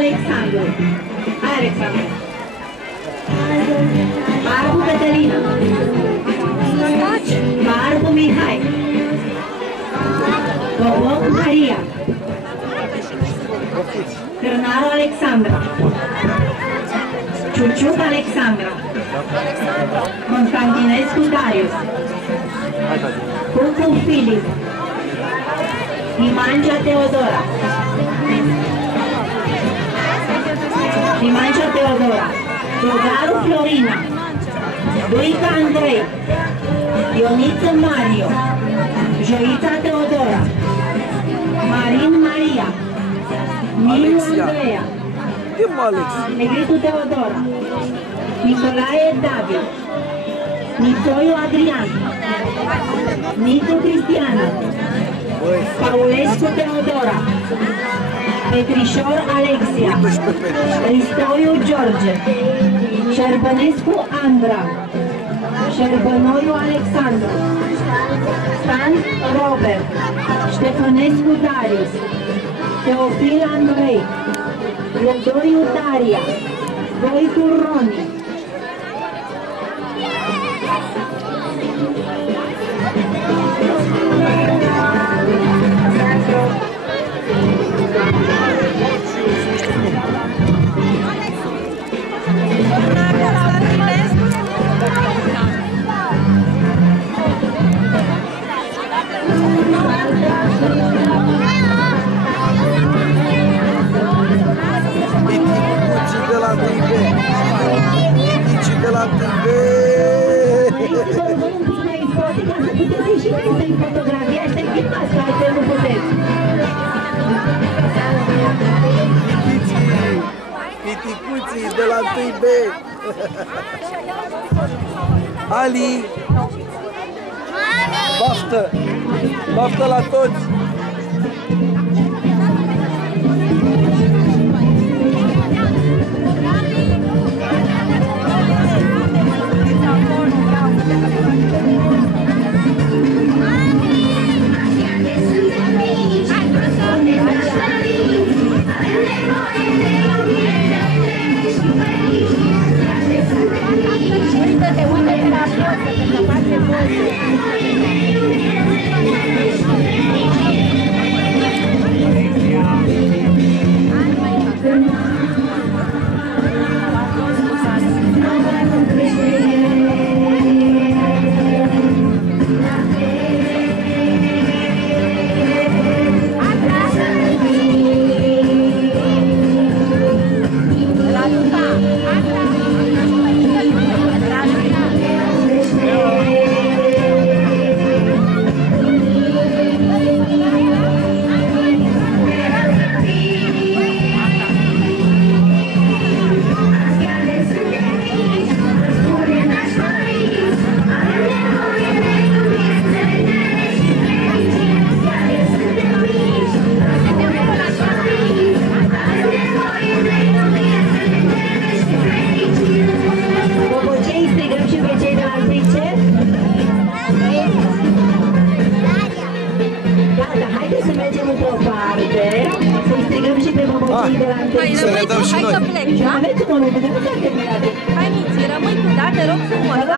Alexandru. Hai, Alexandru. Barbu Cătălina. Barbu Mihai. Boboc Maria. Cârnaru Alexandra. Ciuciuc Alexandra. Constantinescu Darius. Cucu Filip. Imancea Teodora. Imancea Teodora. Dogaru Florina. Duica Andrei. Ioniță Mario. Joița Teodora. Marin Maria. Milu Andreea. Negritu Teodora. Nicolae David. Nițoiu Adrian. Nicu Cristiana. Paulescu Teodora. Petrișor Alexia. Ristoiu George. Șerbănescu Andra. Șerbănoiu Alexandru. Stan Robert. Ștefănescu Darius. Teofil Andrei. Lădoriu Daria. Voicu Roni. Piticuții de la 1B. Ali. Baftă. Baftă la toți. Să ne dăm și noi. Aveți un moment, nu s-a terminat. Hai, Miți, rămâi cu date, rog frumos.